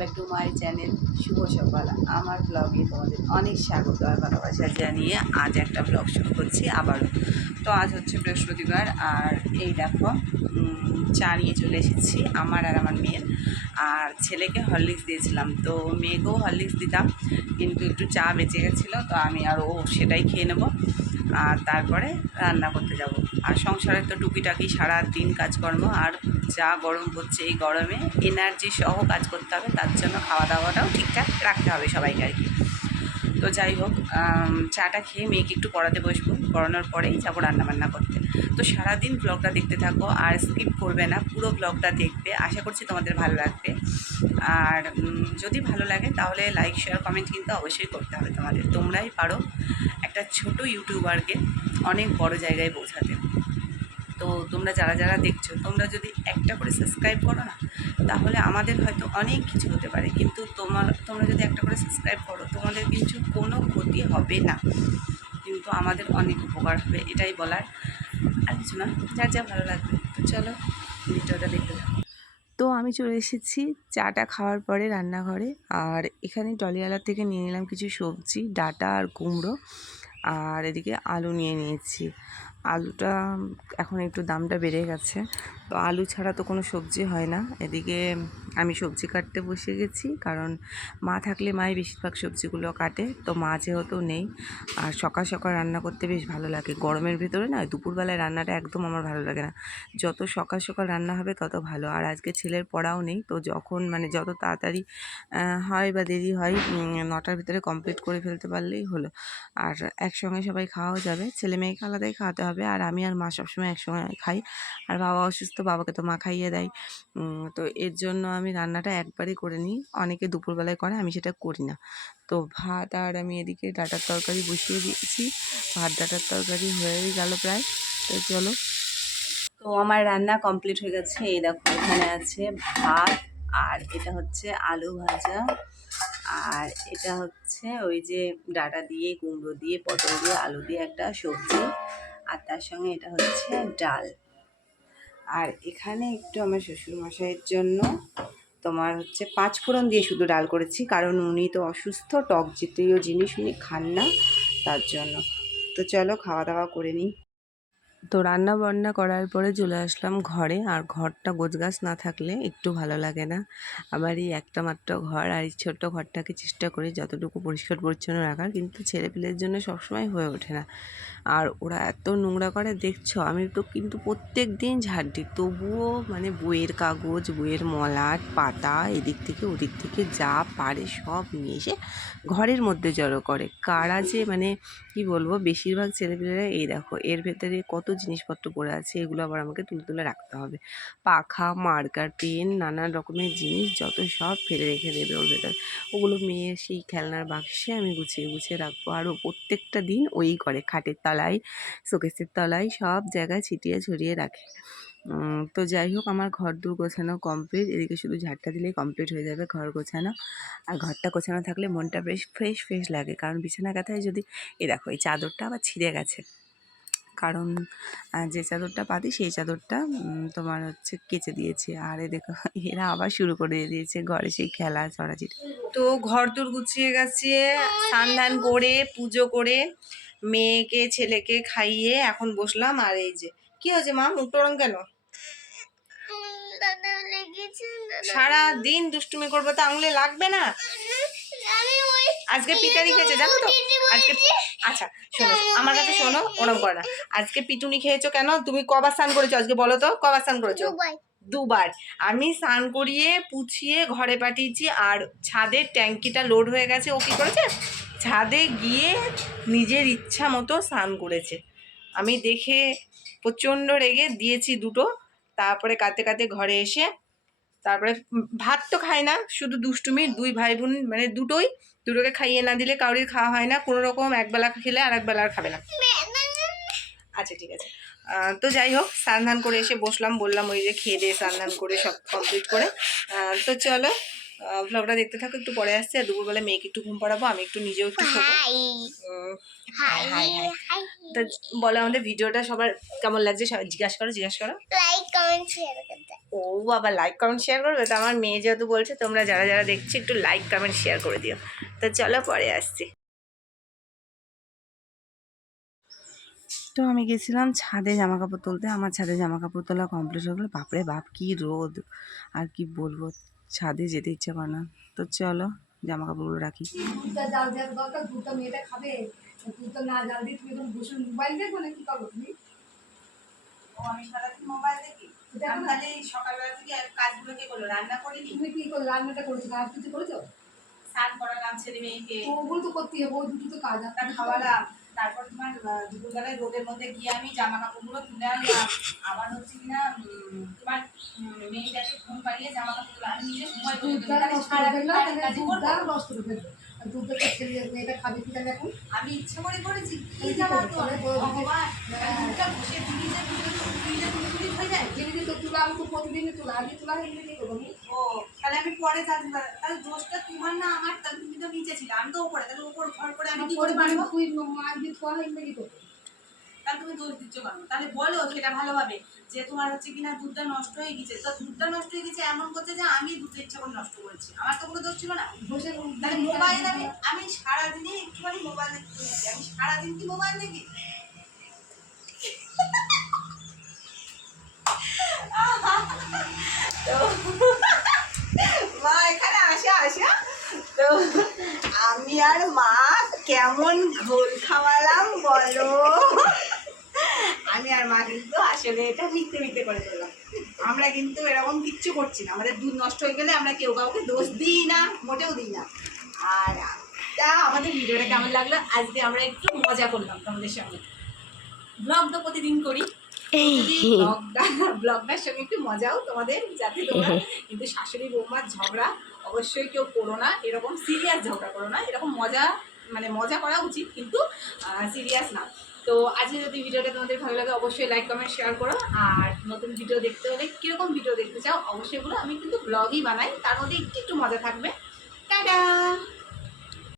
Back to my channel শুভ সকাল। আমার ব্লগে তোমাদের অনেক স্বাগত আর ভালোবাসা জানিয়ে আজ একটা ব্লগ শুরু করছি আবারও। তো আজ হচ্ছে বৃহস্পতিবার আর এই দেখো চা নিয়ে চলে এসেছি আমার আর আমার মেয়ের। আর ছেলেকে হরলিক্স দিয়েছিলাম, তো মেয়েকেও হরলিক্স দিতাম, কিন্তু একটু চা বেঁচে গেছিল, তো আমি আর ও সেটাই খেয়ে নেব। আর তারপরে রান্না করতে যাব। আর সংসারে তো টুকিটাকি সারা দিন কাজকর্ম, আর যা গরম হচ্ছে এই গরমে এনার্জি সহ কাজ করতে হবে, তার জন্য খাওয়া দাওয়াটাও ঠিকঠাক রাখতে হবে সবাইকে আর কি। তো যাই হোক চাটা খেয়ে মেয়েকে একটু পড়াতে বসবো। পড়ানোর পরেই যাব রান্নাবান্না করতে। তো সারাদিন ব্লগটা দেখতে থাকো, আর স্কিপ করবে না, পুরো ব্লগটা দেখবে। আশা করছি তোমাদের ভালো লাগবে। আর যদি ভালো লাগে তাহলে লাইক শেয়ার কমেন্ট কিন্তু অবশ্যই করতে হবে তোমাদের। তোমরাই পারো একটা ছোট ইউটিউবারকে অনেক বড় জায়গায় পৌঁছাতে তো তোমরা যারা যারা দেখছ, তোমরা যদি একটা করে সাবস্ক্রাইব করো না, তাহলে আমাদের হয়তো অনেক কিছু হতে পারে। কিন্তু তোমার, তোমরা যদি একটা করে সাবস্ক্রাইব করো, তোমাদের কিছু কোনো ক্ষতি হবে না। কিন্তু আমাদের অনেক উপকার হবে, এটাই বলার। আর কিছু না, যার যা ভালো লাগবে। তো চলো, ভিডিওটা দেখতে তো আমি চলে এসেছি চাটা খাওয়ার পরে রান্নাঘরে। আর এখানে টলিয়ালা থেকে নিয়ে নিলাম কিছু সবজি, ডাটা আর কুমড়ো। আর এদিকে আলু নিয়ে নিয়েছি। আলুটা এখন একটু দামটা বেড়ে গেছে। তো আলু ছাড়া তো কোনো সবজি হয় না। এদিকে আমি সবজি কাটতে বসে গেছি, কারণ মা থাকলে মাই বেশিরভাগ সবজিগুলো কাটে, তো মা যেহেতু নেই, আর সকাল সকাল রান্না করতে বেশ ভালো লাগে। গরমের ভেতরে না, দুপুরবেলায় রান্নাটা একদম আমার ভালো লাগে না। যত সকাল সকাল রান্না হবে তত ভালো। আর আজকে ছেলের পড়াও নেই, তো যখন মানে যত তাড়াতাড়ি হয় বা দেরি হয় নটার ভিতরে কমপ্লিট করে ফেলতে পারলেই হলো। আর একসঙ্গে সবাই খাওয়াও যাবে। ছেলে মেয়েকে আলাদাই খাওয়াতে হবে। আর আমি আর মা সবসময় একসঙ্গে খাই। আর বাবা অসুস্থ, বাবাকে তো মা খাইয়ে দেয়। তো এর জন্য আমি রান্নাটা একবারই করে নিই। অনেকে দুপুরবেলায় করে, আমি সেটা করি না। তো ভাত আর আমি এদিকে ডাটার তরকারি বসিয়ে দিয়েছি। ভাত, ডাটার তরকারি হয়েই গেল প্রায়। তো চলো। তো আমার রান্না কমপ্লিট হয়ে গেছে। এই দেখো, এখানে আছে ভাত আর এটা হচ্ছে আলু ভাজা। আর এটা হচ্ছে ওই যে ডাটা দিয়ে, কুমড়ো দিয়ে, পটল দিয়ে, আলু দিয়ে একটা সবজি। আর তার সঙ্গে এটা হচ্ছে ডাল। আর এখানে একটু আমার শ্বশুর মশাইয়ের জন্য তোমার হচ্ছে পাঁচ ফোড়ন দিয়ে শুধু ডাল করেছি, কারণ উনি তো অসুস্থ, টক জাতীয় জিনিস উনি খান না তার জন্য। তো চলো খাওয়া দাওয়া করে নিই। তো রান্না বান্না করার পরে চলে আসলাম ঘরে। আর ঘরটা গোছগাছ না থাকলে একটু ভালো লাগে না। আমার এই একটা মাত্র ঘর আর এই ছোট্ট ঘরটাকে চেষ্টা করি যতটুকু পরিষ্কার, পরিচ্ছন্ন রাখার। কিন্তু ছেলেপিলের জন্য সবসময় হয়ে ওঠে না। আর ওরা এত নোংরা করে, দেখছ? আমি তো কিন্তু প্রত্যেক দিন ঝাড় দিই। তবুও মানে বইয়ের কাগজ, বইয়ের মলাট পাতা, এদিক থেকে ওদিক থেকে যা পারে সব নিয়ে এসে ঘরের মধ্যে জড়ো করে। কারা যে মানে কি বলব? বেশিরভাগ ছেলেপেলেরা এই দেখো, এর ভেতরে কত জিনিসপত্র পড়ে আছে, এগুলো আবার আমাকে তুলে তুলে রাখতে হবে। পাখা, মার্কার, পেন, নানান রকমের জিনিস, যত সব ফেলে রেখে দেবে ওর ভেতরে। ওগুলো মেয়ে সেই খেলনার বাক্সে আমি গুছিয়ে গুছিয়ে রাখব। আর ও প্রত্যেকটা দিন ওই করে, খাটের তলায়, শোকেসের তলায়, সব জায়গায় ছিটিয়ে ছড়িয়ে রাখে। তো যাই হোক, আমার ঘর দূর গোছানো কমপ্লিট এদিকে শুধু ঝাড়টা দিলেই কমপ্লিট হয়ে যাবে ঘর গোছানো। আর ঘরটা গোছানো থাকলে মনটা বেশ ফ্রেশ ফ্রেশ লাগে। কারণ বিছানা কাঁথায় যদি এ দেখো, এই চাদরটা আবার ছিঁড়ে গেছে। কারণ যে চাদরটা পাতি সেই চাদরটা তোমার হচ্ছে কেচে দিয়েছে। আর এ দেখো এরা আবার শুরু করে দিয়েছে ঘরে সেই খেলা চড়াচিটি তো ঘর দূর গুছিয়ে গেছে স্নান ধান করে পুজো করে মেয়েকে ছেলেকে খাইয়ে এখন বসলাম। আর এই যে কি হয়েছে মা? মুখ টরম কেন? সারা দিন দুষ্টুমি করব তো আঙুলে লাগবে না? আমি ওই আজকে পিটারি খেয়েছে জানো তো? আজকে আচ্ছা শোনো আমার কাছে শোনো ওরম করে না। আজকে পিটুনি খেয়েছো কেন? তুমি কবার স্নান করেছ আজকে বলো তো? কবার স্নান করেছ? দুবার। আমি স্নান করিয়ে পুছিয়ে ঘরে পাঠিয়েছি আর ছাদের ট্যাঙ্কিটা লোড হয়ে গেছে। ও কি করেছে? ছাদে গিয়ে নিজের ইচ্ছা মতো স্নান করেছে। আমি দেখে প্রচণ্ড রেগে দিয়েছি দুটো। তারপরে কাঁদতে কাঁদতে ঘরে এসে তারপরে ভাত তো খায় না শুধু দুষ্টুমি দুই ভাই বোন মানে দুটোই দুটোকে খাইয়ে না দিলে কাউরির খাওয়া হয় না কোনো রকম একবেলা খেলে আর একবেলা আর খাবে না। আচ্ছা ঠিক আছে। তো যাই হোক স্নান ধান করে এসে বসলাম বললাম ওই যে খেয়ে দিয়ে স্নান ধান করে সব কমপ্লিট করে। তো চলো ভ্লগটা দেখতে থাকো একটু পরে আসছে আর দুপুরবেলা মেয়েকে একটু ঘুম পাড়াবো আমি একটু নিজেও একটু তো বলো আমাদের ভিডিওটা সবার কেমন লাগছে জিজ্ঞাসা করো জিজ্ঞাসা করো। লাইক কমেন্ট শেয়ার ও বাবা লাইক কমেন্ট শেয়ার করবে? তো আমার মেয়ে যেহেতু বলছে তোমরা যারা যারা দেখছ একটু লাইক কমেন্ট শেয়ার করে দিও। তো চলো পরে আসছি। তো আমি গেছিলাম ছাদে জামা কাপড় তুলতে। আমার ছাদে জামা কাপড় তোলা কমপ্লিট হয়ে গেলো। বাপরে বাপ কি রোদ! আর কি বলব ছাদে যেতে ইচ্ছা করে না। তো চলো জামা কাপড়গুলো রাখি খাবে। না জাল দিয়ে তুমি বসে মোবাইল দেখব না কি করব তুমি? আমি সারাদিন মোবাইল দেখি। আমি তাহলে সকালবেলা থেকে কাজগুলো কে করল রান্না করিনি। তুমি কি করে রান্নাটা করেছ? আর কিছু করেছ? স্নান করালাম ছেলে মেয়েকে। ওগুলো তো করতেই হবে ওই দুটো তো কাজ আর খাওয়ালাম। তারপর তোমার দুপুরবেলায় রোদের মধ্যে গিয়ে আমি জামা কাপড়গুলো তুলে আনলাম। হচ্ছে কিনা তোমার উম, মেয়েটাকে ঘুম পাড়িয়ে জামা কাপড়গুলো আমি নিজে ঘুমাই দুধটা নষ্ট করে ছেলে মেয়েটা খাবে কি তাহলে এখন? আমি ইচ্ছে করে করেছি কি তো- ভগবান। তো প্রতিদিনই তোলা আগে তোলা এমনি কি করব আমি? ও তাহলে আমি পরে পারি তাহলে দোষটা তোমার না আমার তাহলে তুমি তো নিচে ছিলে আমি তো উপরে তাহলে উপর ঘর করে আমি কি করে পারব? তুই দিয়ে তোলা এমনি কি করব? তাহলে তুমি দোষ দিচ্ছ কেন? তাহলে বলো সেটা ভালোভাবে যে তোমার হচ্ছে কিনা দুধটা নষ্ট হয়ে গেছে। তো দুধটা নষ্ট হয়ে গেছে এমন করছে যে আমি দুধটা ইচ্ছা করে নষ্ট করেছি। আমার তো কোনো দোষ ছিল না। তাহলে মোবাইল আমি আমি সারাদিনে একটুখানি মোবাইল দেখতে দেখি। আমি সারাদিন কি মোবাইল দেখি তো মা এখানে আসা আসা তো আমি আর মা কেমন ঘোল খাওয়ালাম বলো? আমি আর মা কিন্তু আসলে এটা মিথ্যে মিথ্যে করে ফেললাম আমরা কিন্তু এরকম কিচ্ছু করছি না। আমাদের দুধ নষ্ট হয়ে গেলে আমরা কেউ কাউকে দোষ দিই না মোটেও দিই না। আর তা আমাদের ভিডিওটা কেমন লাগল? আজকে আমরা একটু মজা করলাম তোমাদের সঙ্গে। ব্লগ তো প্রতিদিন করি। ব্লগটা ব্লগটার সঙ্গে একটু মজাও তোমাদের যাতে তোমরা কিন্তু শাশুড়ি বৌমার ঝগড়া অবশ্যই কেউ করো না, এরকম সিরিয়াস ঝগড়া করো না, এরকম মজা মানে মজা করা উচিত কিন্তু সিরিয়াস না। তো আজকে যদি ভিডিওটা তোমাদের ভালো লাগে, অবশ্যই লাইক কমেন্ট শেয়ার করো। আর নতুন ভিডিও দেখতে হলে কীরকম ভিডিও দেখতে চাও, অবশ্যই এগুলো আমি কিন্তু ব্লগই বানাই, তার মধ্যে একটু একটু মজা থাকবে। টাটা!